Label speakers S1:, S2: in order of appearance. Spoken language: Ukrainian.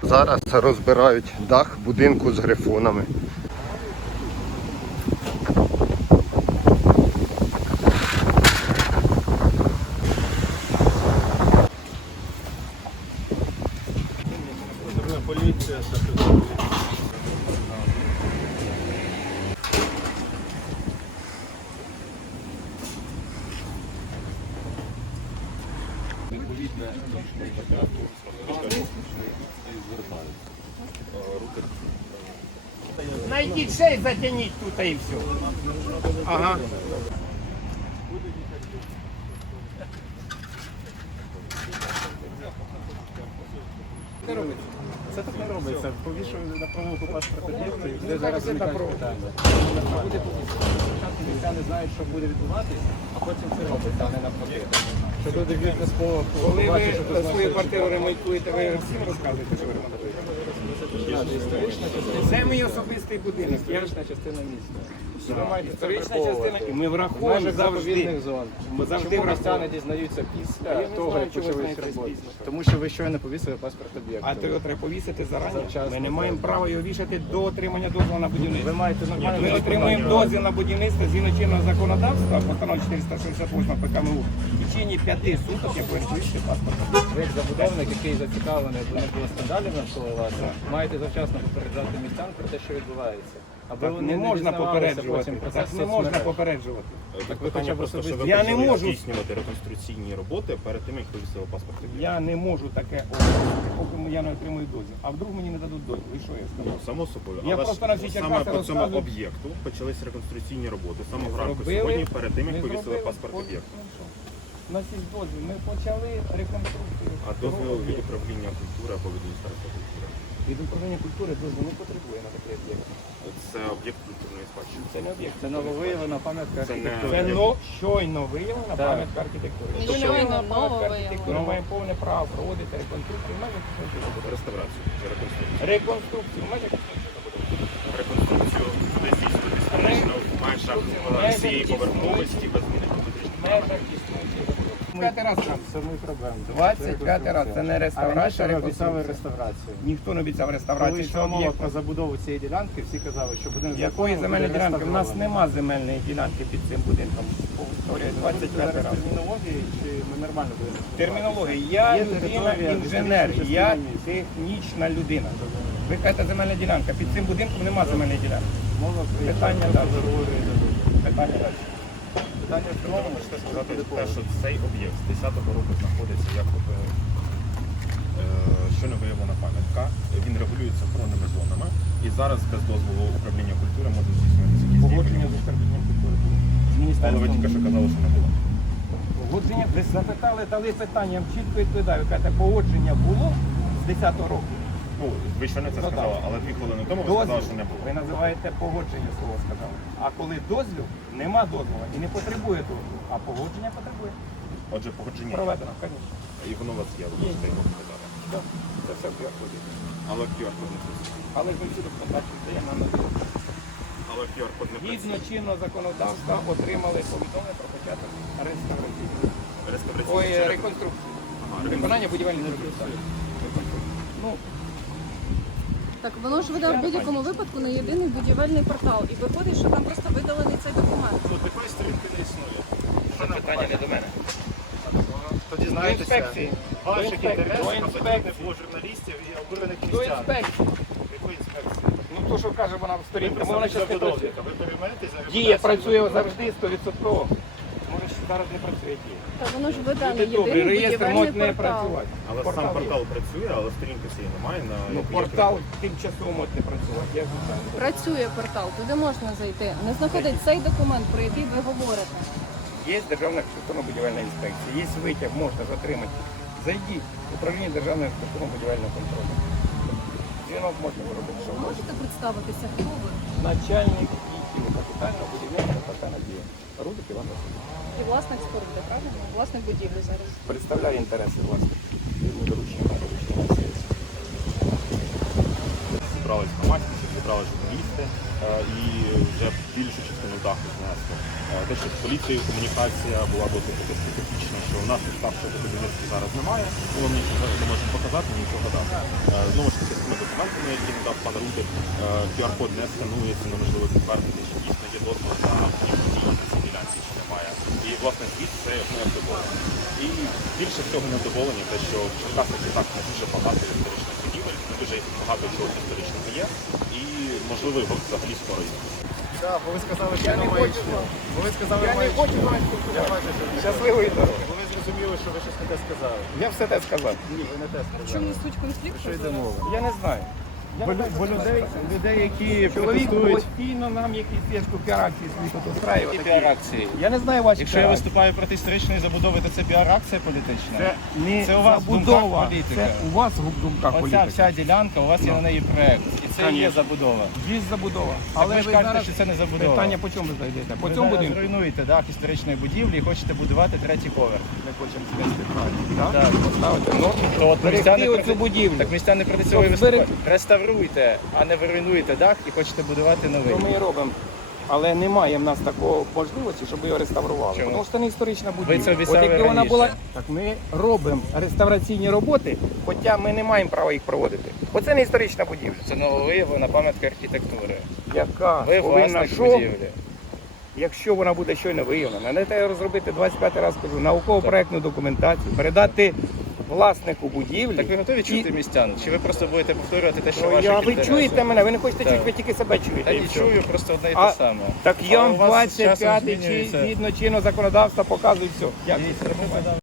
S1: Зараз розбирають дах будинку з грифонами.
S2: Поліція.
S3: Найдіть ще й затягніть тут і все. Ага.
S2: Це так не робиться. Повішують на провулку паспорт об'єкту, і де зараз виникають питання. Буде повісити. Спочатку місця не знають, що буде відбуватись, а потім це робиться, а не навпаки. Що люди бізнес-поло
S3: Коли ви свою квартиру ремонтуєте, ви всім розказуєте, що ви ремонтуєте? Це мій особистий будинок.
S2: Історична частина міста.
S3: Історична частина, і ми враховуємо завжди.
S2: зон.
S3: Завжди
S2: Чому містяни
S3: враховуємо.
S2: дізнаються після
S3: Я не
S2: того,
S3: знаю,
S2: як
S3: чого ви
S2: почались
S3: знаєте
S2: роботи?
S3: пізно.
S2: Тому що ви щойно повісили паспорт об'єкту.
S3: А то його треба повісити зарані.
S2: Завчасно,
S3: Ми не маємо
S2: так.
S3: права його вішати до отримання дозволу на будівництво.
S2: Ви маєте нормально.
S3: Ми отримуємо дозвіл на будівництво згідно чинного законодавства, постанова 468 ПКМУ, в течение 5 суток, як ви речуєте паспорт.
S2: Ви як забудовник, який зацікавлений, бо не було скандалів навколо вас, маєте завчасно попереджати містян про те, що відбувається. Аби
S3: Так
S2: вони
S3: не можна
S2: дізнавалися
S3: попереджувати.
S2: потім про це
S3: Так
S2: в
S3: не можна
S2: соцмережах.
S3: попереджувати.
S2: Так ви хоча б
S4: Просто, що
S2: особисто.
S4: ви
S3: Я не
S4: почали
S3: можу.
S4: здійснювати реконструкційні роботи перед тим, як повісили паспорт.
S3: Я не можу таке, поки я не отримую дозвіл. А вдруг мені не дадуть дозвіл. І що я скажу?
S4: Ну, само собою.
S3: Я
S4: Але
S3: просто
S4: ж
S3: на всі
S4: саме
S3: Черкаси
S4: по цьому
S3: розказую.
S4: об'єкту почалися реконструкційні роботи. Саме вранку
S3: Зробили,
S4: сьогодні, перед тим, як
S3: ми
S4: повісили
S3: зробили,
S4: паспорт об'єкту.
S3: Ну що? У нас є дозвіл. Ми почали реконструкцію.
S4: А дозвіл від управління культури або від Міністерства культури.
S3: Від управління культури дозвіл не потребує на такий об'єкт.
S4: Це об'єкт культурної спадщини.
S3: Це не об'єкт.
S2: Це нововиявлена пам'ятка
S4: Це не-
S2: архітектури.
S3: Щойно виявлена
S2: Так.
S3: пам'ятка архітектури.
S5: Щойно
S3: Щойно виявлена
S5: ново
S3: пам'ятка
S5: виявлена.
S3: архітектури. Ми маємо повне право проводити реконструкцію. Ми маємо
S4: Реставрацію чи реконструкцію.
S3: реконструкцію. Ми маємо
S4: Реконструкцію буде здійснювати історично в межах всієї поверховості без зміни
S3: в межах існуючих. 25 раз нам.
S2: Це мої проблеми.
S3: 25 раз. Це не
S2: А
S3: реставрація,
S2: раніше ви обіцяли
S3: реконструкція.
S2: реставрацію.
S3: Ніхто не обіцяв
S2: Коли
S3: реставрацію
S2: йшла
S3: цього
S2: мова
S3: об'єкту.
S2: про забудову цієї ділянки, всі казали, що будинок
S3: Якої
S2: закону
S3: земельної
S2: буде
S3: ділянки? У нас
S2: реставрований.
S3: нема земельної ділянки під цим будинком. Повторюю,
S2: Ви
S3: 25
S2: зараз
S3: раз.
S2: термінології чи ми нормально будемо?
S3: Термінологія. Я
S2: Є
S3: людина,
S2: територія,
S3: інженер,
S2: технічна
S3: я
S2: частина міста.
S3: технічна людина. Ви кажете земельна ділянка. Під цим будинком нема земельної ділянки.
S2: Мова про
S3: Питання
S2: інше,
S3: далі.
S2: просто заговорюєте.
S3: Питання далі.
S2: Питання в тому,
S4: Можете сказати те, що цей об'єкт з 10-го року знаходиться як щойно виявлена пам'ятка. Він регулюється охоронними зонами. І зараз без дозволу управління культури може здійснюватися якісь
S3: Погодження з
S4: дії.
S3: управлінням культури. З
S4: Але ви
S3: міністерством.
S4: тільки що казали, що не було.
S3: Погодження, ви запитали, дали питання, я вам чітко відповідаю. Ви кажете, погодження було з 10-го року.
S4: Ну, ви ще не це
S3: Ну,
S4: сказали,
S3: так.
S4: але 2 хвилини тому ви сказали, що не було.
S3: Ви називаєте погодження, слово сказали. А коли дозвіл, нема дозволу і не потребує дозволу, а погодження потребує.
S4: Отже, погодження є.
S3: Проведено, звісно.
S4: І воно у вас є, ви можете його показати.
S3: Да. Це все в QR-коді.
S4: Але QR-код не працює.
S3: Але ж ми всі документи даємо на довіру.
S4: Але QR-код не
S3: Згідно
S4: працює.
S3: чинного законодавства отримали повідомлення про початок реставрації.
S4: Реставраційний
S3: Ой,
S4: чи
S3: реконструкції.
S4: Ага,
S3: Виконання будівельних робіт. Ну,
S5: Так воно ж видав в будь-якому випадку на єдиний будівельний портал. І виходить, що там просто видалений цей документ.
S4: Ну, такої сторінки не існує.
S3: це питання не до мене.
S2: Тоді
S3: До
S2: знаєте,
S3: інспекції. До
S2: ваших
S3: інспекції.
S2: інтересів
S3: До
S2: проти
S3: інспекції.
S2: журналістів і обурених
S3: До
S2: містян.
S3: інспекції.
S2: Якої інспекції?
S3: Ну то, що каже вона в
S2: Ви
S3: сторінці, вона
S2: представник
S3: зараз не працює.
S2: забудовника, ви переймаєтесь за
S3: Дія
S2: репутацію
S3: працює
S2: забудовника?
S3: завжди 100%. Може, що зараз не працює дія.
S5: Та воно ж видане
S3: Люди добрі,
S5: єдиний
S3: реєстр
S5: будівельний
S3: може не
S5: портал.
S3: працювати.
S4: Але сам портал працює, але сторінки цієї немає.
S3: Ну, портал тимчасово може не працювати. Я звичайно.
S5: Працює портал, туди можна зайти. Не знаходить цей документ, про який ви говорите.
S3: Є Державна архітектурно-будівельна інспекція, є витяг, можна затримати. Зайдіть в управління Державної архітектурно-будівельного контролю. Дзвінок можна зробити, що можна.
S5: Можете представитися, хто ви?
S3: Начальник відділу капітального будівництва та надія. Рудик Іван Васильович.
S5: І власник споруди, правильно? Власник будівлі зараз.
S3: Представляє інтереси власних. Доручення на сесії.
S4: Зібрались громадські, зібрали журналісти і вже більшу частину даху знесло. Те, що з поліцією комунікація була досить специфічна, що у нас підставшого будівництва зараз немає, ми вам нічого не можемо показати, нічого дати. Знову ж таки, з тими документами, які надав пан Рудик, QR-код не сканується, неможливо підтвердити, що дійсно є дозвіл на події на цій ділянці, чи немає. І, власне, звіт це невдоволення. І більше всього невдоволення те, що в Черкасах і так не дуже багато історичних будівель, не дуже багато чого історичного є, і, можливо, його взагалі скоро є.
S2: Так, бо ви сказали, що я не хочу. Бо ви сказали,
S3: Я не хочу з вами
S2: Я
S3: спілкуватися.
S2: бачу, що ви-
S3: Щасливої дороги.
S2: Бо ви зрозуміли, що ви щось не те сказали.
S3: Я все те сказав.
S2: Ні, ви не те
S5: В
S2: сказали.
S5: чому суть конфлікту?
S2: Що йде мова?
S3: Я не знаю.
S2: Бо людей, які
S3: Чоловік
S2: протестують.
S3: постійно нам якісь фішку піар-акції свої тут устраювати.
S2: Піар-акції.
S3: Я не знаю ваші
S2: Якщо я
S3: піар-акції.
S2: виступаю проти історичної забудови, то це піар-акція політична?
S3: Це не
S2: Це у вас в думках
S3: забудова,
S2: політика.
S3: це у вас в думках
S2: Оця
S3: політика.
S2: вся ділянка, у вас є на неї проект. І це є забудова.
S3: Є забудова.
S2: Але ви ж кажете, що це не забудова.
S3: Питання по чому ви зайдете? По
S2: Ви
S3: цьому
S2: зараз
S3: будинку?
S2: руйнуєте дах історичної будівлі і хочете будувати третій поверх. Ми хочемо знести правильно.
S3: Так? Поставити норму.
S2: То от
S3: Берегти оцю будівлю.
S2: Так місця не проти цього і
S3: Щоб
S2: виступають. Реставруйте, а не ви руйнуєте дах і хочете будувати новий.
S3: Що ми і робимо. Але немає в нас такої можливості, щоб його реставрували.
S2: Чому?
S3: Тому що це не історична будівля.
S2: Ви це обіцяли
S3: От якби вона
S2: раніше.
S3: була, так ми робимо реставраційні роботи, хоча ми не маємо права їх проводити. Оце не історична будівля.
S2: Це нововиявлена пам'ятка архітектури.
S3: Яка
S2: Ви
S3: повинна
S2: власник
S3: що?
S2: будівлі.
S3: Якщо вона буде щойно виявлена, не треба розробити 25 раз кажу, науково-проектну документацію, передати власнику будівлі.
S2: Так ви готові чути містян? Чи ви просто будете повторювати те, що
S3: Ну,
S2: ваші
S3: ви чуєте мене, ви не хочете
S2: Так.
S3: чути, ви тільки себе чуєте.
S2: Та
S3: і
S2: не
S3: все.
S2: чую, просто одне і
S3: А,
S2: те саме.
S3: Так я
S2: Але
S3: вам
S2: у вас з часом
S3: 25-й
S2: змінюється.
S3: згідно чинного законодавства показую все. Дякую.
S2: Дивіться,